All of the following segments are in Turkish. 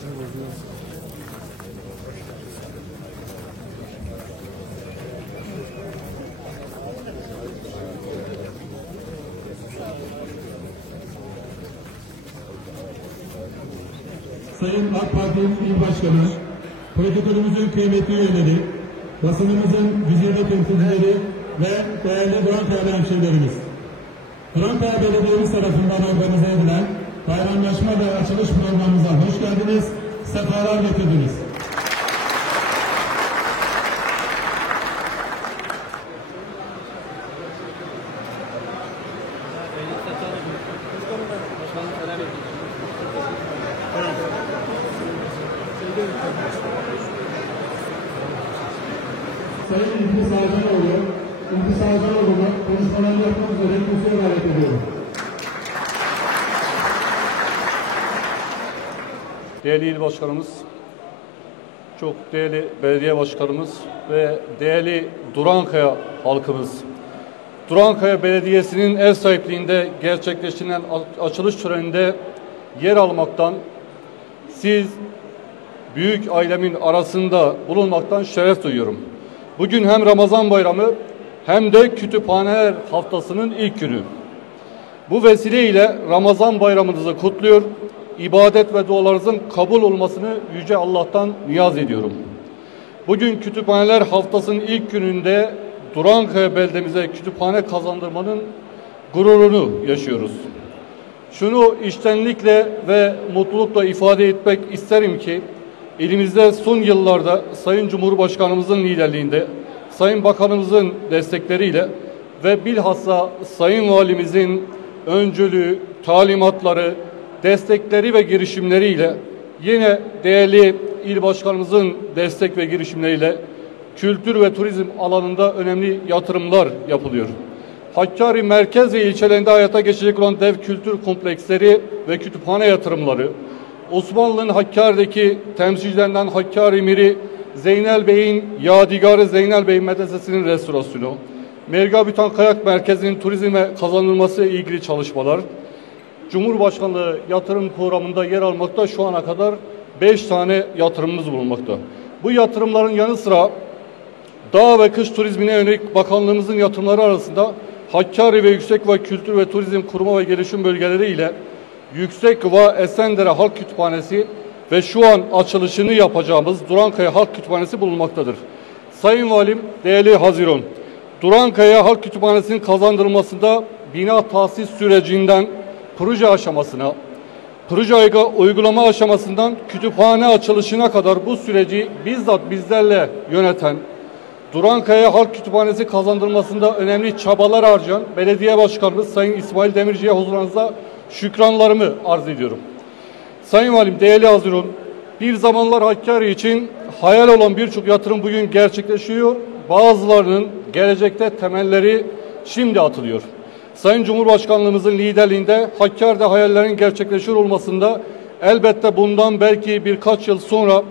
Sayın AK Parti İl Başkanı, protokolümüzün kıymetli üyeleri, basınımızın güzide temsilcileri ve değerli Durankaya hemşehrilerimiz. Durankaya Belediyemiz tarafından organize edilen bayramlaşma ve açılış programımıza hoş geldiniz, sefalar getirdiniz. Sayın İntis Ağzanoğlu'nu konuşmalarını yapmak üzere kürsüye davet ediyorum. Değerli il başkanımız, çok değerli belediye başkanımız ve değerli Durankaya halkımız. Durankaya Belediyesi'nin ev sahipliğinde gerçekleştirilen açılış töreninde yer almaktan, siz büyük ailemin arasında bulunmaktan şeref duyuyorum. Bugün hem Ramazan Bayramı hem de Kütüphaneler Haftası'nın ilk günü. Bu vesileyle Ramazan Bayramınızı kutluyor, ibadet ve dualarınızın kabul olmasını Yüce Allah'tan niyaz ediyorum. Bugün Kütüphaneler Haftası'nın ilk gününde Durankaya beldemize kütüphane kazandırmanın gururunu yaşıyoruz. Şunu içtenlikle ve mutlulukla ifade etmek isterim ki, elimizde son yıllarda Sayın Cumhurbaşkanımızın liderliğinde, Sayın Bakanımızın destekleriyle ve bilhassa Sayın Valimizin öncülüğü, talimatları, destekleri ve girişimleriyle, yine değerli il başkanımızın destek ve girişimleriyle kültür ve turizm alanında önemli yatırımlar yapılıyor. Hakkari merkez ve ilçelerinde hayata geçecek olan dev kültür kompleksleri ve kütüphane yatırımları, Osmanlı'nın Hakkari'deki temsilcilerinden Hakkari Miri Zeynel Bey'in Yadigarı Zeynel Bey Medresesi'nin restorasyonu, Mergabütan Kayak Merkezi'nin turizme kazanılması ile ilgili çalışmalar, Cumhurbaşkanlığı yatırım programında yer almakta, şu ana kadar 5 tane yatırımımız bulunmakta. Bu yatırımların yanı sıra dağ ve kış turizmine yönelik bakanlığımızın yatırımları arasında Hakkari ve Yüksekova Kültür ve Turizm Kuruma ve Gelişim Bölgeleri ile Yüksekova Esendere Halk Kütüphanesi ve şu an açılışını yapacağımız Durankaya Halk Kütüphanesi bulunmaktadır. Sayın Valim, değerli Haziran, Durankaya Halk Kütüphanesi'nin kazandırılmasında bina tahsis sürecinden proje aşamasına, proje uygulama aşamasından kütüphane açılışına kadar bu süreci bizzat bizlerle yöneten, Durankaya Halk Kütüphanesi kazandırılmasında önemli çabalar harcayan belediye başkanımız Sayın İsmail Demirci'ye huzurunuzda şükranlarımı arz ediyorum. Sayın Valim, değerli Haziran, bir zamanlar Hakkari için hayal olan birçok yatırım bugün gerçekleşiyor. Bazılarının gelecekte temelleri şimdi atılıyor. Sayın Cumhurbaşkanlığımızın liderliğinde Hakkari'de hayallerin gerçekleşiyor olmasında elbette bundan belki birkaç yıl sonra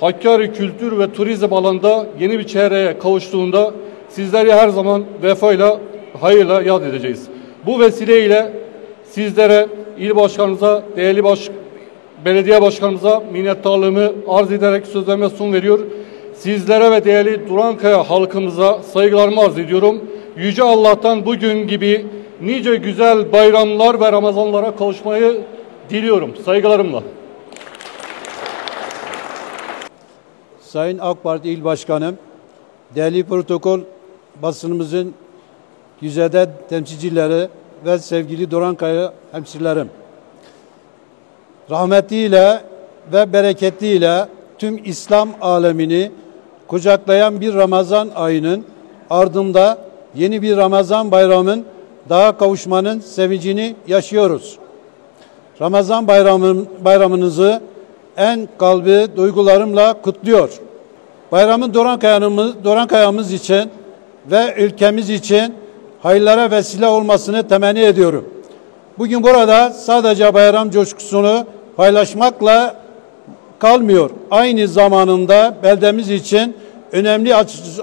Hakkari kültür ve turizm alanında yeni bir çehreye kavuştuğunda sizleri her zaman vefayla, hayırla yad edeceğiz. Bu vesileyle sizlere, il başkanımıza, değerli belediye başkanımıza minnettarlığımı arz ederek sözlerime son veriyor. Sizlere ve değerli Durankaya halkımıza saygılarımı arz ediyorum. Yüce Allah'tan bugün gibi nice güzel bayramlar ve Ramazanlara kavuşmayı diliyorum. Saygılarımla. Sayın AK Parti İl Başkanım, değerli protokol basınımızın güzide temsilcileri ve sevgili Durankaya hemşerilerim. Rahmetiyle ve bereketiyle tüm İslam alemini kucaklayan bir Ramazan ayının ardında yeni bir Ramazan bayramın daha kavuşmanın sevincini yaşıyoruz. Ramazan bayramınızı en kalbi duygularımla kutluyor. Bayramın Durankaya'mız için ve ülkemiz için hayırlara vesile olmasını temenni ediyorum. Bugün burada sadece bayram coşkusunu paylaşmakla kalmıyor. Aynı zamanında beldemiz için önemli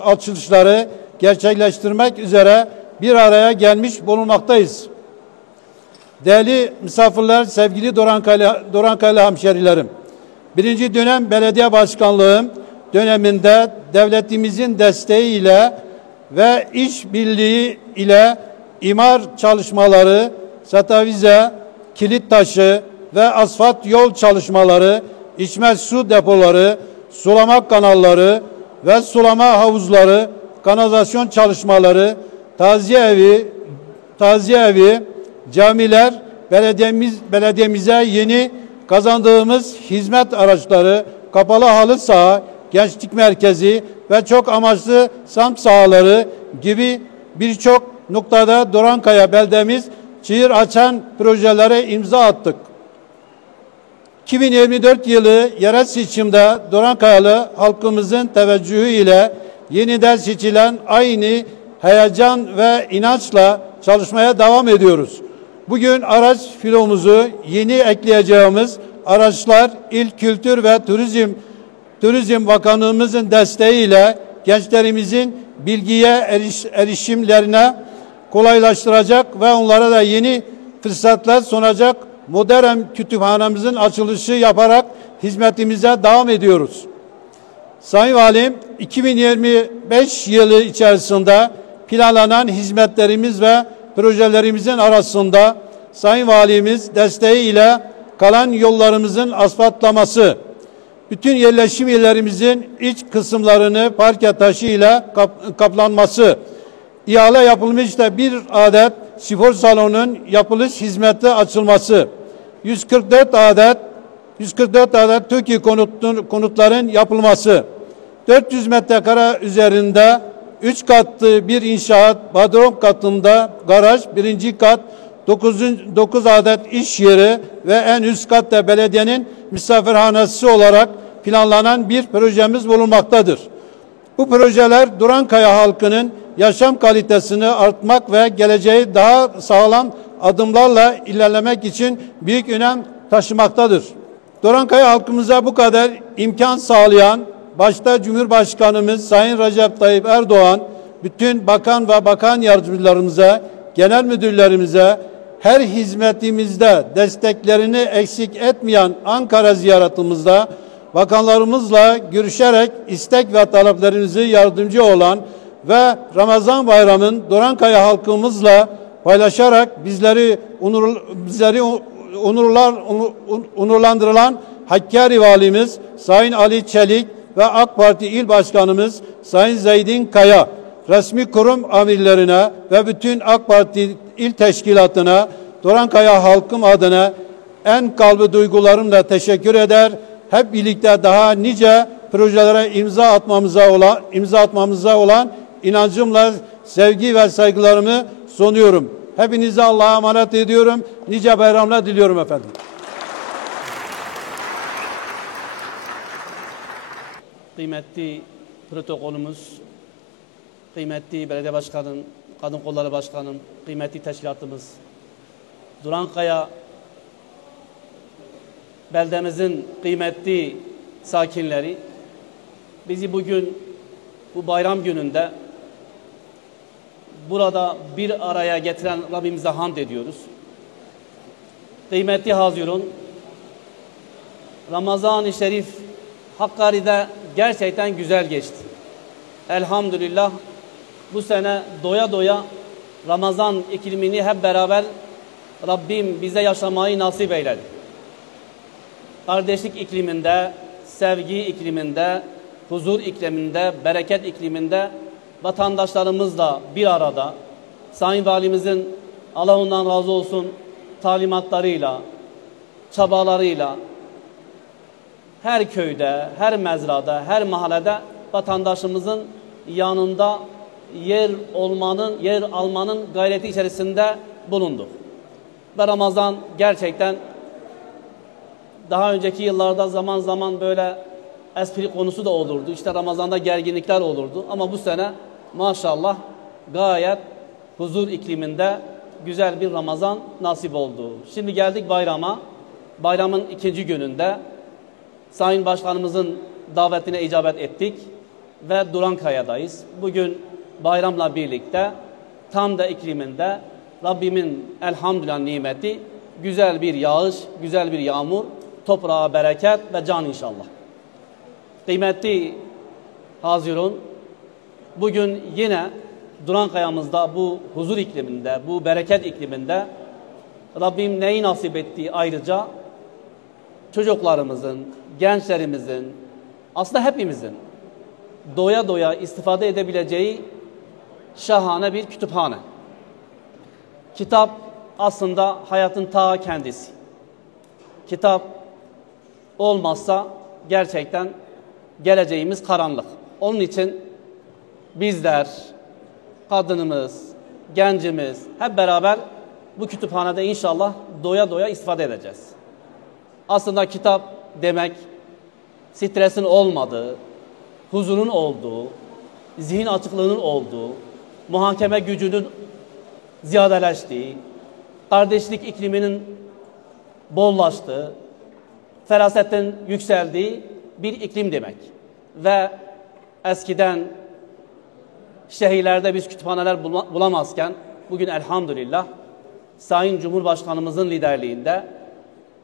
açılışları gerçekleştirmek üzere bir araya gelmiş bulunmaktayız. Değerli misafirler, sevgili Durankaya'lı hemşerilerim, Birinci dönem belediye başkanlığım döneminde devletimizin desteğiyle ve işbirliği ile imar çalışmaları, satavize, kilit taşı ve asfalt yol çalışmaları, içme su depoları, sulama kanalları ve sulama havuzları, kanalizasyon çalışmaları, taziye evi, camiler, belediyemize yeni kazandığımız hizmet araçları, kapalı halı saha, gençlik merkezi ve çok amaçlı semt sahaları gibi birçok noktada Durankaya beldemiz çığır açan projelere imza attık. 2024 yılı yerel seçimde Durankayalı halkımızın teveccühü ile yeniden seçilen aynı heyecan ve inançla çalışmaya devam ediyoruz. Bugün araç filomuzu yeni ekleyeceğimiz araçlar İl Kültür ve Turizm Bakanlığımızın desteğiyle gençlerimizin bilgiye erişimlerine kolaylaştıracak ve onlara da yeni fırsatlar sunacak modern kütüphanemizin açılışı yaparak hizmetimize devam ediyoruz. Sayın Valim, 2025 yılı içerisinde planlanan hizmetlerimiz ve projelerimizin arasında Sayın Valimiz desteğiyle kalan yollarımızın asfaltlaması, bütün yerleşim yerlerimizin iç kısımlarını parke taşı ile kaplanması, ihale yapılmış da bir adet spor salonunun yapılış hizmeti açılması, 144 adet TOKİ konutların yapılması, 400 metrekare üzerinde 3 katlı bir inşaat, badrum katında garaj, birinci kat, 9 adet iş yeri ve en üst katta belediyenin misafirhanesi olarak planlanan bir projemiz bulunmaktadır. Bu projeler Durankaya halkının yaşam kalitesini arttırmak ve geleceği daha sağlam adımlarla ilerlemek için büyük önem taşımaktadır. Durankaya halkımıza bu kadar imkan sağlayan başta Cumhurbaşkanımız Sayın Recep Tayyip Erdoğan, bütün bakan ve bakan yardımcılarımıza, genel müdürlerimize, her hizmetimizde desteklerini eksik etmeyen Ankara ziyaretimizde bakanlarımızla görüşerek istek ve taleplerimizi yardımcı olan ve Ramazan Bayramı'nın Durankaya halkımızla paylaşarak bizleri onurlandırılan Hakkari Valimiz Sayın Ali Çelik ve AK Parti İl Başkanımız Sayın Zeydin Kaya, resmi kurum amirlerine ve bütün AK Parti İl Teşkilatı'na Durankaya halkım adına en kalbi duygularımla teşekkür eder. Hep birlikte daha nice projelere imza atmamıza olan inancımla sevgi ve saygılarımı sunuyorum. Hepinize Allah'a emanet ediyorum. Nice bayramlar diliyorum efendim. Kıymetli protokolümüz, kıymetli belediye başkanım, kadın kolları başkanım, kıymetli teşkilatımız, Durankaya beldemizin kıymetli sakinleri, bizi bugün bu bayram gününde burada bir araya getiren Rabbimize hamd ediyoruz. Kıymetli hazirun, Ramazan-ı Şerif Hakkari'de gerçekten güzel geçti. Elhamdülillah bu sene doya doya Ramazan iklimini hep beraber Rabbim bize yaşamayı nasip eyledi. Kardeşlik ikliminde, sevgi ikliminde, huzur ikliminde, bereket ikliminde vatandaşlarımızla bir arada Sayın Valimizin Allah ondan razı olsun talimatlarıyla, çabalarıyla her köyde, her mezrada, her mahallede vatandaşımızın yanında yer almanın gayreti içerisinde bulunduk. Ve Ramazan gerçekten daha önceki yıllarda zaman zaman böyle espri konusu da olurdu. İşte Ramazan'da gerginlikler olurdu. Ama bu sene maşallah gayet huzur ikliminde güzel bir Ramazan nasip oldu. Şimdi geldik bayrama. Bayramın ikinci gününde Sayın Başkanımızın davetine icabet ettik ve Durankaya'dayız. Bugün bayramla birlikte tam da ikliminde Rabbimin elhamdülillah nimeti güzel bir yağış, güzel bir yağmur, toprağa bereket ve can inşallah. Kıymetli Hazirun, bugün yine Durankaya'mızda bu huzur ikliminde, bu bereket ikliminde Rabbim neyi nasip ettiği ayrıca çocuklarımızın, gençlerimizin, aslında hepimizin doya doya istifade edebileceği şahane bir kütüphane. Kitap aslında hayatın ta kendisi. Kitap olmazsa gerçekten geleceğimiz karanlık. Onun için bizler, kadınımız, gencimiz hep beraber bu kütüphanede inşallah doya doya istifade edeceğiz. Aslında kitap demek stresin olmadığı, huzurun olduğu, zihin açıklığının olduğu, muhakeme gücünün ziyadeleştiği, kardeşlik ikliminin bollaştığı, ferasetin yükseldiği bir iklim demek. Ve eskiden şehirlerde biz kütüphaneler bulamazken bugün elhamdülillah Sayın Cumhurbaşkanımızın liderliğinde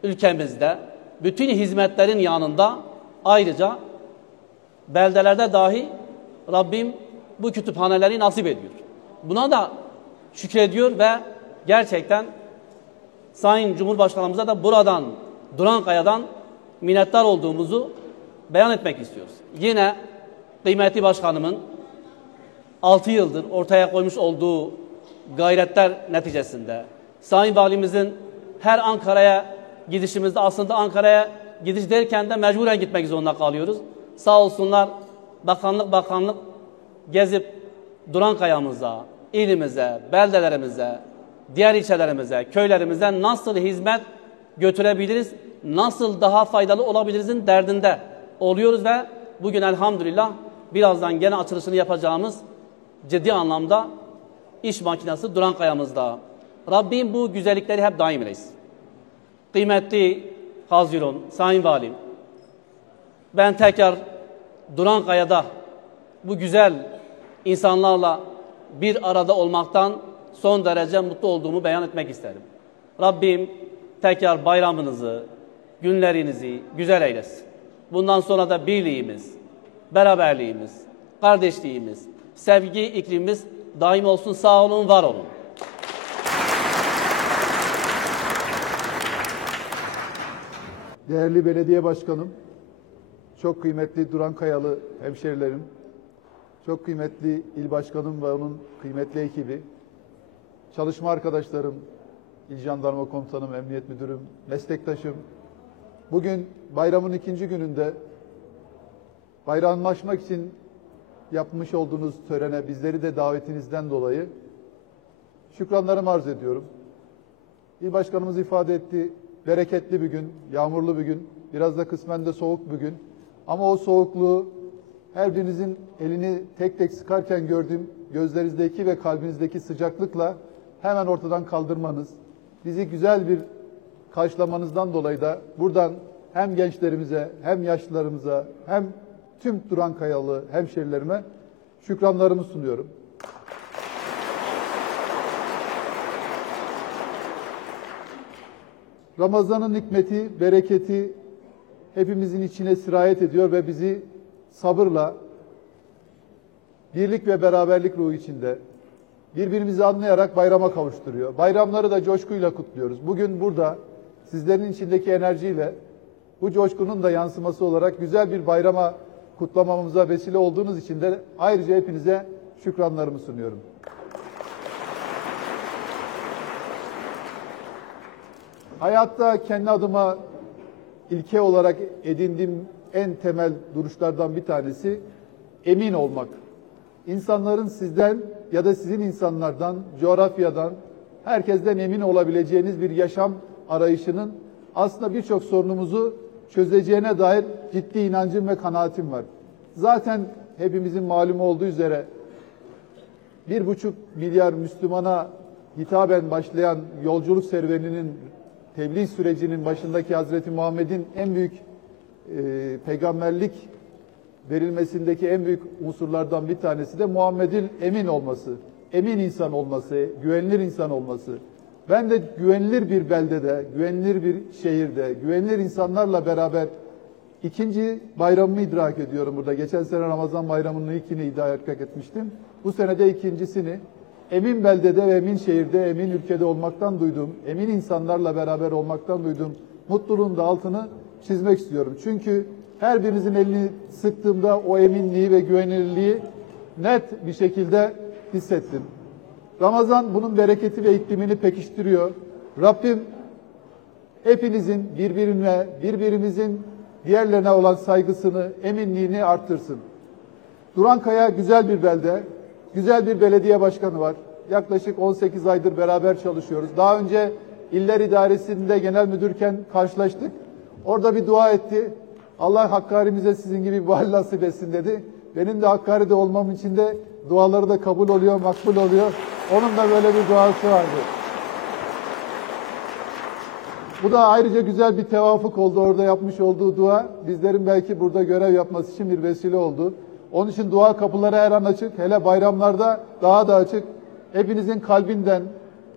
ülkemizde bütün hizmetlerin yanında ayrıca beldelerde dahi Rabbim bu kütüphaneleri nasip ediyor. Buna da şükrediyor ve gerçekten Sayın Cumhurbaşkanımıza da buradan, Durankaya'dan minnettar olduğumuzu beyan etmek istiyoruz. Yine kıymetli başkanımın 6 yıldır ortaya koymuş olduğu gayretler neticesinde Sayın Valimizin her Ankara'ya gidişimizde aslında Ankara'ya gidiş derken de mecburen gitmek zorunda kalıyoruz. Sağ olsunlar bakanlık gezip Durankaya'mıza, ilimize, beldelerimize, diğer ilçelerimize, köylerimize nasıl hizmet götürebiliriz, nasıl daha faydalı olabilirizin derdinde oluyoruz ve bugün elhamdülillah birazdan gene açılışını yapacağımız ciddi anlamda iş makinesi Durankaya'mızda. Rabbim bu güzellikleri hep daim eylesin. Kıymetli Hazirun, Sayın Valim, ben tekrar Durankaya'da bu güzel insanlarla bir arada olmaktan son derece mutlu olduğumu beyan etmek isterim. Rabbim tekrar bayramınızı, günlerinizi güzel eylesin. Bundan sonra da birliğimiz, beraberliğimiz, kardeşliğimiz, sevgi iklimimiz daim olsun. Sağ olun, var olun. Değerli belediye başkanım, çok kıymetli Durankayalı hemşerilerim, çok kıymetli il başkanım ve onun kıymetli ekibi, çalışma arkadaşlarım, İl Jandarma Komutanım, Emniyet Müdürüm, meslektaşım, bugün bayramın 2. gününde bayramlaşmak için yapmış olduğunuz törene bizleri de davetinizden dolayı şükranlarımı arz ediyorum. İl Başkanımız ifade etti, bereketli bir gün, yağmurlu bir gün, biraz da kısmen de soğuk bir gün. Ama o soğukluğu her birinizin elini tek tek sıkarken gördüğüm gözlerinizdeki ve kalbinizdeki sıcaklıkla hemen ortadan kaldırmanız, bizi güzel bir karşılamanızdan dolayı da buradan hem gençlerimize, hem yaşlılarımıza, hem tüm Durankayalı hemşerilerime şükranlarımı sunuyorum. Ramazan'ın hikmeti, bereketi hepimizin içine sirayet ediyor ve bizi sabırla, birlik ve beraberlik ruhu içinde birbirimizi anlayarak bayrama kavuşturuyor. Bayramları da coşkuyla kutluyoruz. Bugün burada sizlerin içindeki enerjiyle bu coşkunun da yansıması olarak güzel bir bayrama kutlamamıza vesile olduğunuz için de ayrıca hepinize şükranlarımı sunuyorum. Hayatta kendi adıma ilke olarak edindiğim en temel duruşlardan bir tanesi emin olmak. İnsanların sizden ya da sizin insanlardan, coğrafyadan, herkesten emin olabileceğiniz bir yaşam arayışının aslında birçok sorunumuzu çözeceğine dair ciddi inancım ve kanaatim var. Zaten hepimizin malumu olduğu üzere 1,5 milyar Müslümana hitaben başlayan yolculuk serüveninin tebliğ sürecinin başındaki Hazreti Muhammed'in en büyük peygamberlik verilmesindeki en büyük unsurlardan bir tanesi de Muhammed'in emin olması, emin insan olması, güvenilir insan olması. Ben de güvenilir bir beldede, güvenilir bir şehirde, güvenilir insanlarla beraber ikinci bayramımı idrak ediyorum burada. Geçen sene Ramazan bayramının ilkini idrak etmiştim. Bu sene de ikincisini. Emin beldede ve emin şehirde, emin ülkede olmaktan duyduğum, emin insanlarla beraber olmaktan duyduğum mutluluğun da altını çizmek istiyorum. Çünkü her birinizin elini sıktığımda o eminliği ve güvenilirliği net bir şekilde hissettim. Ramazan bunun bereketi ve iklimini pekiştiriyor. Rabbim hepinizin birbirimizin diğerlerine olan saygısını, eminliğini arttırsın. Durankaya güzel bir belde, güzel bir belediye başkanı var. Yaklaşık 18 aydır beraber çalışıyoruz. Daha önce İller İdaresi'nde genel müdürken karşılaştık. Orada bir dua etti. Allah Hakkari'mize sizin gibi bir vali nasip etsin dedi. Benim de Hakkari'de olmam için de duaları da kabul oluyor, makbul oluyor. Onun da böyle bir duası vardı. Bu da ayrıca güzel bir tevafuk oldu. Orada yapmış olduğu dua bizlerin belki burada görev yapması için bir vesile oldu. Onun için dua kapıları her an açık. Hele bayramlarda daha da açık. Hepinizin kalbinden,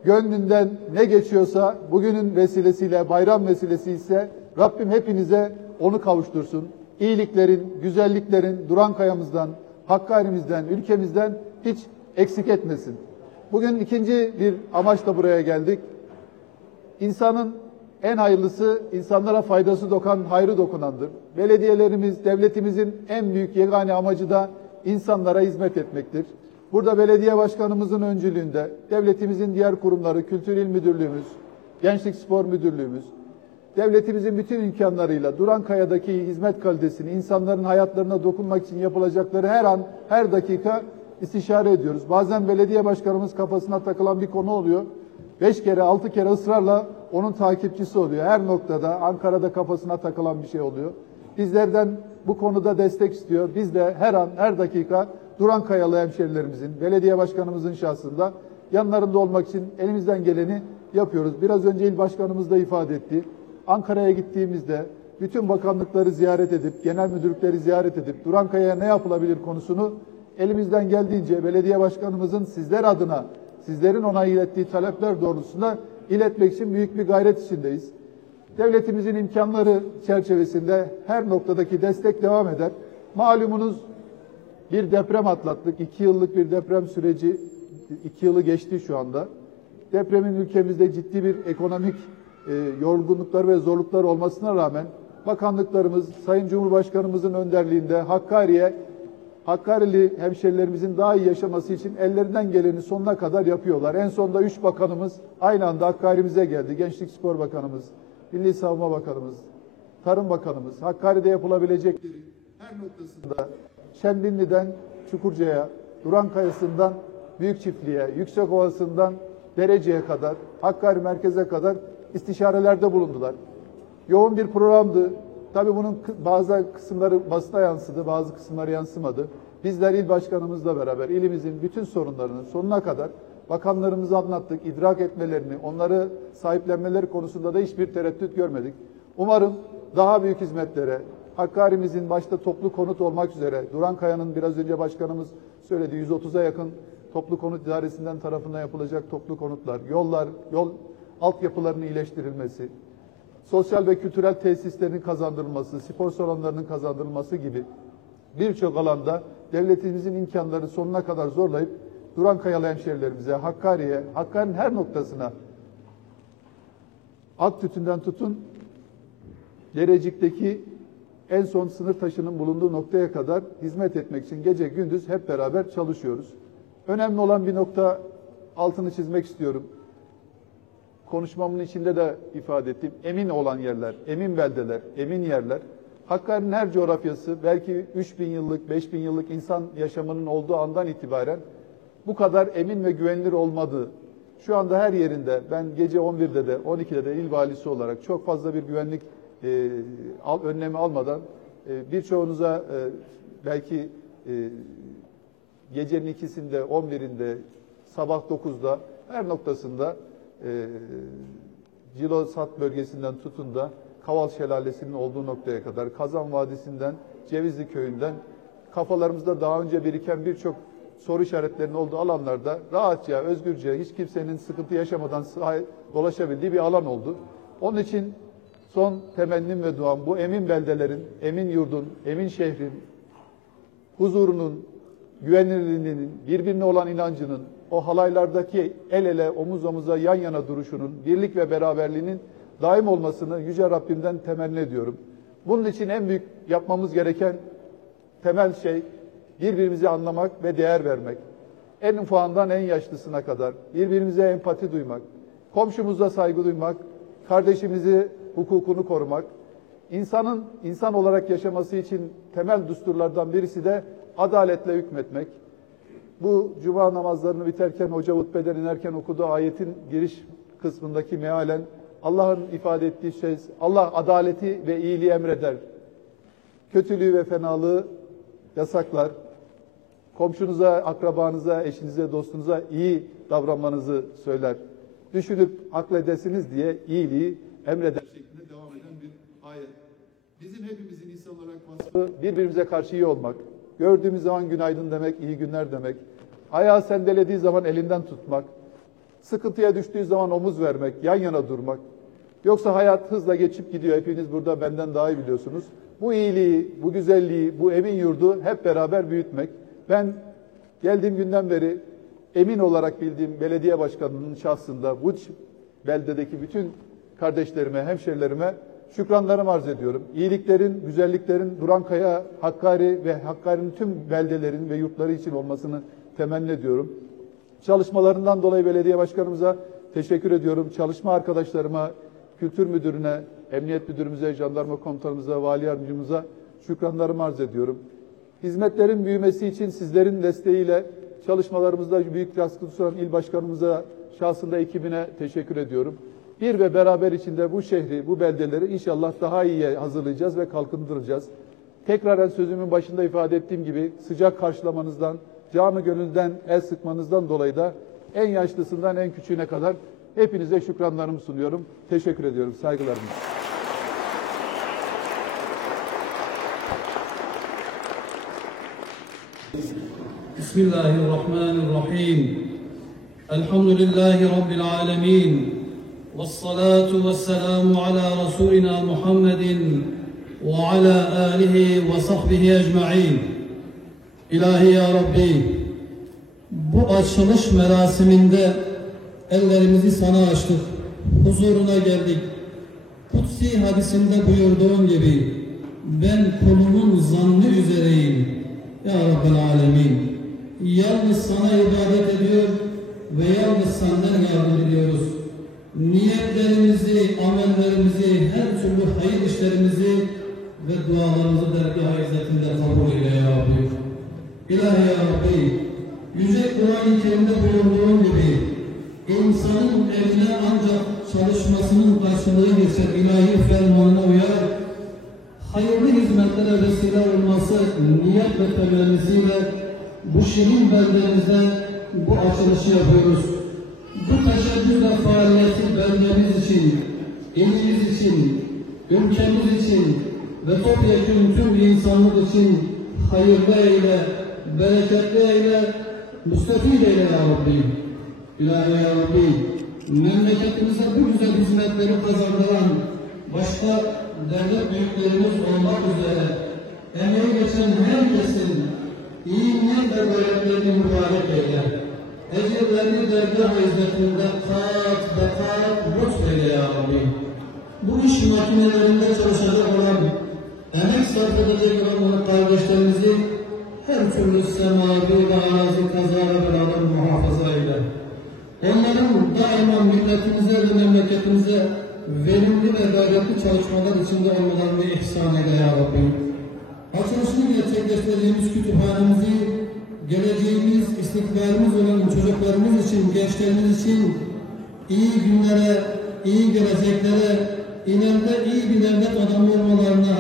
gönlünden ne geçiyorsa bugünün vesilesiyle, bayram vesilesi ise Rabbim hepinize onu kavuştursun. İyiliklerin, güzelliklerin Durankaya'mızdan, Hakkari'mizden, ülkemizden hiç eksik etmesin. Bugün ikinci bir amaçla buraya geldik. İnsanın en hayırlısı, insanlara faydası dokan, hayrı dokunandır. Belediyelerimiz, devletimizin en büyük yegane amacı da insanlara hizmet etmektir. Burada belediye başkanımızın öncülüğünde, devletimizin diğer kurumları, Kültür İl Müdürlüğümüz, Gençlik Spor Müdürlüğümüz, devletimizin bütün imkanlarıyla Durankaya'daki hizmet kalitesini, insanların hayatlarına dokunmak için yapılacakları her an, her dakika istişare ediyoruz. Bazen belediye başkanımız kafasına takılan bir konu oluyor. 5 kere, 6 kere ısrarla onun takipçisi oluyor. Her noktada, Ankara'da kafasına takılan bir şey oluyor. Bizlerden bu konuda destek istiyor. Biz de her an, her dakika Durankayalı hemşerilerimizin, belediye başkanımızın şahsında yanlarında olmak için elimizden geleni yapıyoruz. Biraz önce il başkanımız da ifade etti. Ankara'ya gittiğimizde bütün bakanlıkları ziyaret edip, genel müdürlükleri ziyaret edip Durankaya'ya ne yapılabilir konusunu elimizden geldiğince belediye başkanımızın sizler adına, sizlerin ona ilettiği talepler doğrultusunda iletmek için büyük bir gayret içindeyiz. Devletimizin imkanları çerçevesinde her noktadaki destek devam eder. Malumunuz bir deprem atlattık. 2 yıllık bir deprem süreci, 2 yılı geçti şu anda. Depremin ülkemizde ciddi bir ekonomik yorgunluklar ve zorluklar olmasına rağmen bakanlıklarımız, Sayın Cumhurbaşkanımızın önderliğinde Hakkarili hemşerilerimizin daha iyi yaşaması için ellerinden geleni sonuna kadar yapıyorlar. En sonunda 3 bakanımız aynı anda Hakkari'mize geldi. Gençlik Spor Bakanımız, Milli Savunma Bakanımız, Tarım Bakanımız, Hakkari'de yapılabilecekleri her noktasında Şemdinli'den Çukurca'ya, Durankaya'sından Büyükçiftli'ye, Yüksekova'sından Derece'ye kadar, Hakkari merkeze kadar istişarelerde bulundular. Yoğun bir programdı. Tabii bunun bazı kısımları basına yansıdı, bazı kısımları yansımadı. Bizler il başkanımızla beraber ilimizin bütün sorunlarını sonuna kadar bakanlarımıza anlattık, idrak etmelerini, onları sahiplenmeleri konusunda da hiçbir tereddüt görmedik. Umarım daha büyük hizmetlere, Hakkari'mizin başta toplu konut olmak üzere, Durankaya'nın biraz önce başkanımız söyledi, 130'a yakın toplu konut idaresinden tarafından yapılacak toplu konutlar, yollar, yol altyapılarının iyileştirilmesi, sosyal ve kültürel tesislerin kazandırılması, spor salonlarının kazandırılması gibi birçok alanda devletimizin imkanları sonuna kadar zorlayıp Durankayalı hemşerilerimize, Hakkari'ye, Hakkari'nin her noktasına Aktütü'nden tutun Derecik'teki en son sınır taşının bulunduğu noktaya kadar hizmet etmek için gece gündüz hep beraber çalışıyoruz. Önemli olan bir nokta altını çizmek istiyorum. Konuşmamın içinde de ifade ettim. Emin olan yerler, emin beldeler, emin yerler. Hakkari'nin her coğrafyası belki 3000 yıllık, 5000 yıllık insan yaşamının olduğu andan itibaren bu kadar emin ve güvenilir olmadığı, şu anda her yerinde ben gece 11'de de 12'de de il valisi olarak çok fazla bir güvenlik önlemi almadan birçoğunuza belki gecenin 2'sinde, 11'inde, sabah 9'da her noktasında Cilosat bölgesinden tutun da Kaval Şelalesi'nin olduğu noktaya kadar, Kazan Vadisi'nden, Cevizli Köyü'nden kafalarımızda daha önce biriken birçok soru işaretlerinin olduğu alanlarda rahatça, özgürce, hiç kimsenin sıkıntı yaşamadan dolaşabildiği bir alan oldu. Onun için son temennim ve duam bu emin beldelerin, emin yurdun, emin şehrin, huzurunun, güvenilirliğinin, birbirine olan inancının, o halaylardaki el ele, omuz omuza yan yana duruşunun, birlik ve beraberliğinin daim olmasını Yüce Rabbimden temenni ediyorum. Bunun için en büyük yapmamız gereken temel şey birbirimizi anlamak ve değer vermek. En ufağından en yaşlısına kadar birbirimize empati duymak, komşumuza saygı duymak, kardeşimizi hukukunu korumak, insanın insan olarak yaşaması için temel düsturlardan birisi de adaletle hükmetmek. Bu cuma namazlarını biterken hoca hutbeden inerken okuduğu ayetin giriş kısmındaki mealen Allah'ın ifade ettiği şey, Allah adaleti ve iyiliği emreder. Kötülüğü ve fenalığı yasaklar. Komşunuza, akrabanıza, eşinize, dostunuza iyi davranmanızı söyler. Düşünüp akledesiniz diye iyiliği emreder şeklinde devam eden bir ayet. Bizim hepimizin insan olarak vasfı birbirimize karşı iyi olmak. Gördüğümüz zaman günaydın demek, iyi günler demek. Ayağı sendelediği zaman elinden tutmak. Sıkıntıya düştüğü zaman omuz vermek, yan yana durmak. Yoksa hayat hızla geçip gidiyor. Hepiniz burada benden daha iyi biliyorsunuz. Bu iyiliği, bu güzelliği, bu emin yurdu hep beraber büyütmek. Ben geldiğim günden beri emin olarak bildiğim belediye başkanının şahsında bu beldedeki bütün kardeşlerime, hemşerilerime şükranlarımı arz ediyorum. İyiliklerin, güzelliklerin Durankaya, Hakkari ve Hakkari'nin tüm beldelerin ve yurtları için olmasını temenni ediyorum. Çalışmalarından dolayı belediye başkanımıza teşekkür ediyorum. Çalışma arkadaşlarıma, kültür müdürüne, emniyet müdürümüze, jandarma komutanımıza, vali yardımcımıza şükranlarımı arz ediyorum. Hizmetlerin büyümesi için sizlerin desteğiyle çalışmalarımızda büyük katkı sunan il başkanımıza, şahsında ekibine teşekkür ediyorum. Bir ve beraber içinde bu şehri, bu beldeleri inşallah daha iyiye hazırlayacağız ve kalkındıracağız. Tekraren sözümün başında ifade ettiğim gibi sıcak karşılamanızdan, canı gönülden el sıkmanızdan dolayı da en yaşlısından en küçüğüne kadar hepinize şükranlarımı sunuyorum. Teşekkür ediyorum. Saygılarımla. Bismillahirrahmanirrahim. Elhamdülillahi Rabbil alemin. Vessalatu vesselamu ala Resulina Muhammedin ve ala alihi ve sahbihi ecma'in. İlahi ya Rabbi, bu açılış merasiminde ellerimizi sana açtık, huzuruna geldik. Kutsi hadisinde buyurduğun gibi, ben kulumun zannı üzereyim. Ya Rabbel Alemin, yalnız sana ibadet ediyor ve yalnız senden yardım ediyoruz. Niyetlerimizi, amellerimizi, her türlü hayır işlerimizi ve dualarımızı dergâh-ı izzetinde kabul eyle ya Rabbi. İlahi ya Rabbi, Yüce Kur'an-ı Kerim'de buyurduğun gibi, insanın eline ancak çalışmasının karşılığı geçer ilahi fermanına uyar, hayırlı hizmetlere vesile olması niyet ve temennisiyle bu şirin beldemizde bu açılışı yapıyoruz. Bu teşebbüsle faaliyeti beldemiz için, ilimiz için, ülkemiz için ve topyekun tüm insanlık için hayırlı eyle, bereketli eyle, müstefid eyle ya Rabbi. İlahi ya Rabbi, memleketimize bu güzel hizmetleri kazandıran başta devlet büyüklerimiz olmak üzere emeği geçen herkesin iyi niyet ve gayretlerini mübarek eyle. Ecirlerini dergâh-ı izzetinde kat ve kat lütfeyle ya Rabbi. Bu iş makinelerinde çalışacak olan, emek sarf edecek olan kardeşlerimizi her türlü semavi ve arazi kazara beraber muhafaza eyle. Onların daima milletimize ve memleketimize verimli ve gayretli çalışmalar içinde olmalarını ihsan eyle ya Rabbi. Açılışını gerçekleştireceğimiz kütüphanemizi, geleceğimiz, istikbalimiz olan çocuklarımız için, gençlerimiz için iyi günlere, iyi geleceklere, ileride iyi bir devlet adamı olmalarına,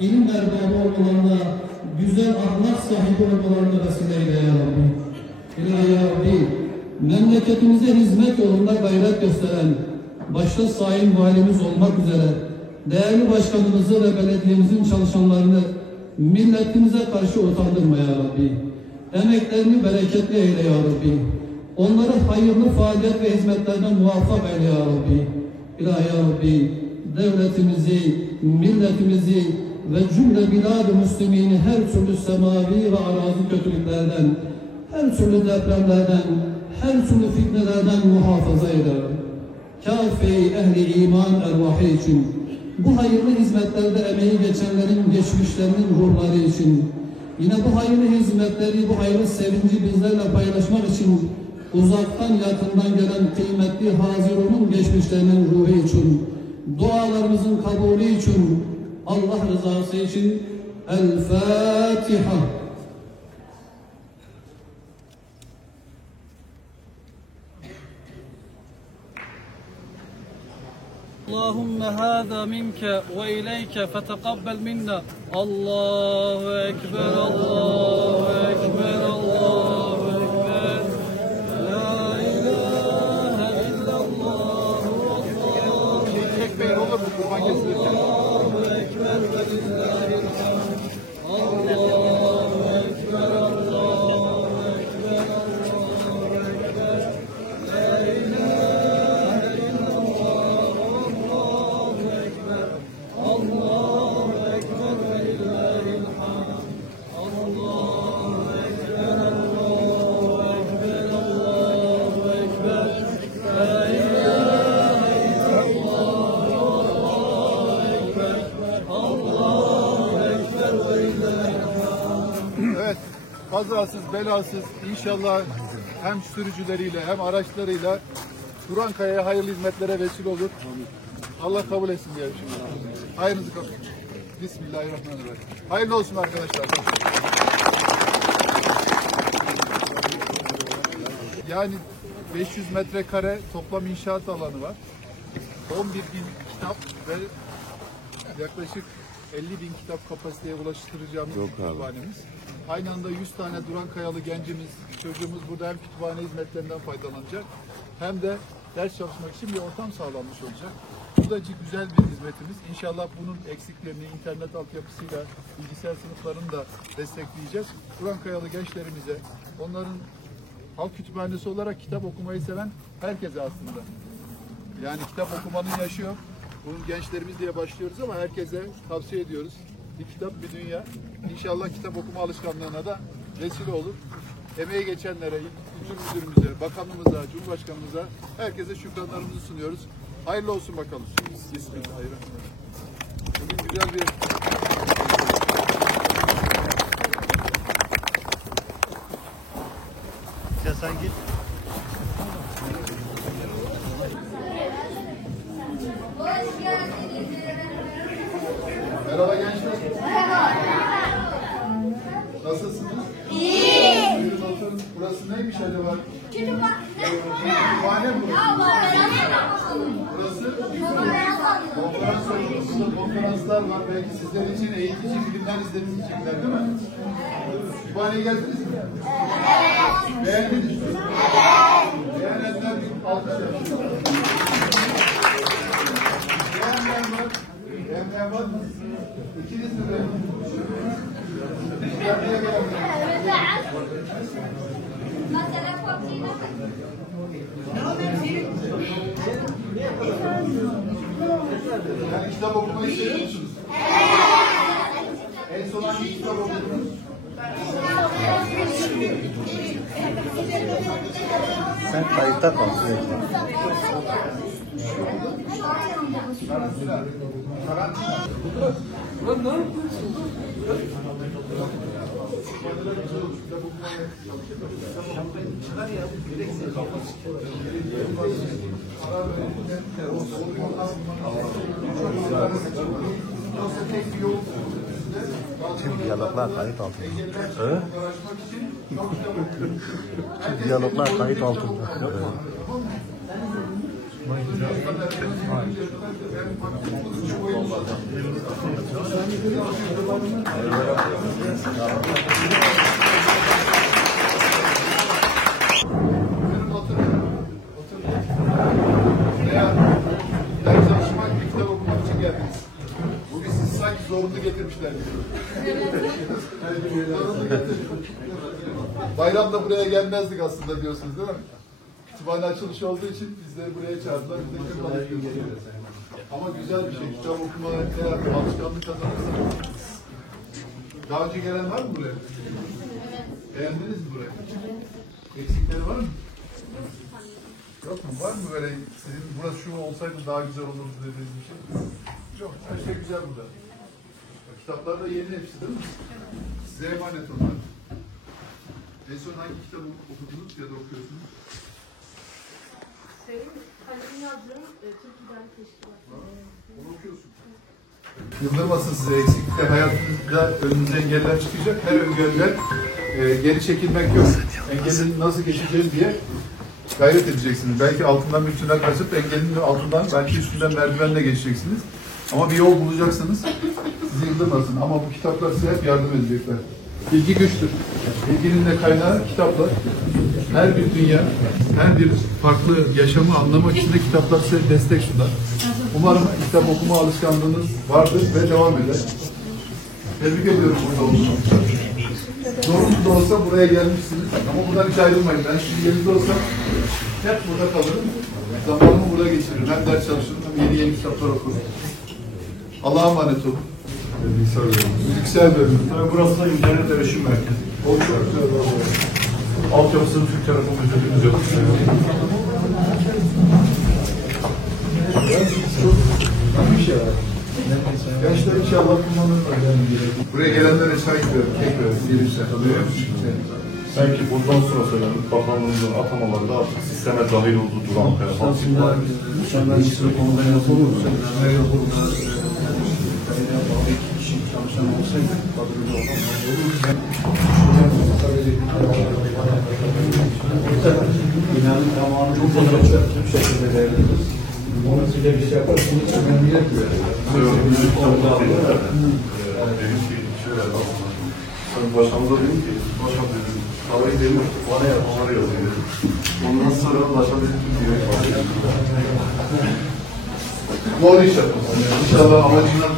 ilim erbabı olmalarına, güzel ahlak sahibi olmalarına vesile eyle ya Rabbi. İlahi ya Rabbi, memleketimize hizmet yolunda gayret gösteren, başta Sayın Valimiz olmak üzere değerli başkanımızı ve belediyemizin çalışanlarını milletimize karşı utandırma ya Rabbi. Emeklerini bereketli eyle ya Rabbi. Onları hayırlı faaliyet ve hizmetlerden muvaffak eyle ya Rabbi. İlahi ya Rabbi, devletimizi, milletimizi ve cümle bilad-ı müslimini her türlü semavi ve arazi kötülüklerden, her türlü depremlerden, her türlü fitnelerden muhafaza eyle. Kâfe-i ehli iman ervahı için, bu hayırlı hizmetlerde emeği geçenlerin geçmişlerinin ruhları için, yine bu hayırlı hizmetleri, bu hayırlı sevinci bizlerle paylaşmak için uzaktan yakından gelen kıymetli Hazirun'un geçmişlerinin ruhu için, dualarımızın kabulü için, Allah rızası için El Fatiha. اللهم هذا منك وإليك فتقبل منا. الله أكبر الله أكبر الله أكبر لا إله إلا الله والله أكبر الله أكبر ولله الحمد الله أكبر الله أكبر الله أكبر لا إله إلا الله والله أكبر الله أكبر ولله الحمد الله أكبر الله أكبر الله أكبر لا إله إلا الله والله أكبر الله أكبر ولله الحمد. Evet, kazasız, belasız inşallah hem sürücüleriyle hem araçlarıyla Durankaya'ya hayırlı hizmetlere vesile olur. Allah kabul etsin diyelim şimdi. Hayırınızı kabul. Bismillahirrahmanirrahim. Hayırlı olsun arkadaşlar. Yani 500 metrekare toplam inşaat alanı var. 11.000 kitap ve yaklaşık 50.000 kitap kapasiteye ulaştıracağımız bir kütüphanemiz. Aynı anda 100 tane Durankayalı gencimiz, çocuğumuz burada hem kütüphane hizmetlerinden faydalanacak hem de ders çalışmak için bir ortam sağlanmış olacak. Bu da güzel bir hizmetimiz. İnşallah bunun eksiklerini internet altyapısıyla bilgisayar sınıflarını da destekleyeceğiz. Durankayalı gençlerimize, onların halk kütüphanesi olarak kitap okumayı seven herkese aslında. Yani kitap okumanın yaşı yok. Bunun gençlerimiz diye başlıyoruz ama herkese tavsiye ediyoruz. Bir kitap bir dünya. İnşallah kitap okuma alışkanlığına da vesile olur. Emeği geçenlere, kültür müdürümüze, bakanımıza, cumhurbaşkanımıza herkese şükranlarımızı sunuyoruz. Hayırlı olsun bakalım. Bismillahirrahmanirrahim. Bugün güzel bir Ya sen git. Merhaba gençler. Nasılsınız? İyi. Buyurun oturun. Burası neymiş acaba? Kütüphane mi burası? Burası konferans salonu. Burada konferanslar var. Belki sizler için eğitici filmler izletecekler değil mi? Kütüphaneye geldiniz mi? Evet. Beğendiniz mi? Evet. Beğenenler bir alkış yapsın. Beğenmeyen var. Beğenmeyen var mı? İkiniz mi beğendiniz? Yani kitap okumayı seviyor musunuz? En son hangi kitap okudunuz? Sen kayıtta kal sürekli. Tüm diyaloglar kayıt altında. Tüm diyaloglar kayıt altında. Ders çalışmak, bir kitap okumak için geldiniz. Bugün sizi sanki zorunlu getirmişler gibi. Evet. Zorunlu getirmişler. Bayramda buraya gelmezdik aslında diyorsunuz değil mi? Kütüphane açılışı olduğu için bizleri buraya çağırdılar. Biz de kırmadık diyorsunuz. Ama güzel bir şey. Kitap okuma eğer bir alışkanlık kazanırsanız. Daha önce gelen var mı buraya? Beğendiniz mi burayı? Eksikleri var mı? Yok mu? Var mı böyle sizin burası şu olsaydı daha güzel olurdu dediğiniz bir şey? Yok. Her şey güzel burada. Kitaplar da yeni hepsi değil mi? Size emanet onlar. En son hangi kitabı okudunuz ya da okuyorsunuz? Kalbin yazdığım Türkiye'den teşkilatı. Onu okuyorsun. Yıldırmasın size eksiklikler, hayatınızda önünüze engeller çıkacak. Her engeller geri çekilmek yok. Engelin nasıl geçeceğiz diye gayret edeceksiniz. Belki altından bir tünel kaçıp engelin altından, belki üstünden merdivenle geçeceksiniz. Ama bir yol bulacaksınız. Sizi yıldırmasın. Ama bu kitaplar size hep yardım edecekler. Bilgi güçtür. Bilginin de kaynağı kitaplar. Her bir dünya, her bir farklı yaşamı anlamak için de kitaplar size destek sunar. Umarım kitap okuma alışkanlığınız vardır ve devam eder. Tebrik ediyorum burada olduğunu. Zorunlu da olsa buraya gelmişsiniz. Ama buradan hiç ayrılmayın. Ben şimdi yerinizde olsam hep burada kalırım. Zamanımı burada geçiririm. Hem ders çalışırım hem yeni kitaplar okurum. Allah'a emanet olun. Bilgisayar bölümü. Burası da internet erişim merkezi. O çok güzel. Altyapısını Türk Telekom ücretimiz yok. Bir şey var. Gençler inşallah kullanırlar. Buraya gelenlere çay veriyorum, kek veriyorum, gelirse. Sanki bundan sonra söylendik, bakanlığımızın atamalarında artık sisteme dahil olduğu duran kaya. Senden bir sürü konuda yazılır mı? Çalışan olsaydı, kadrocu binanın tamamını çok fazla bir şekilde değerlendiririz. Onu size bir şey yapar, bunu için memnuniyet duyarız. Başkanımıza dedim ki, başkan dedim, tarihi dedim, bana onları yazayım dedim. Ondan sonra başkan dedim ki, Doğru iş yapıyorsun. İnşallah amacından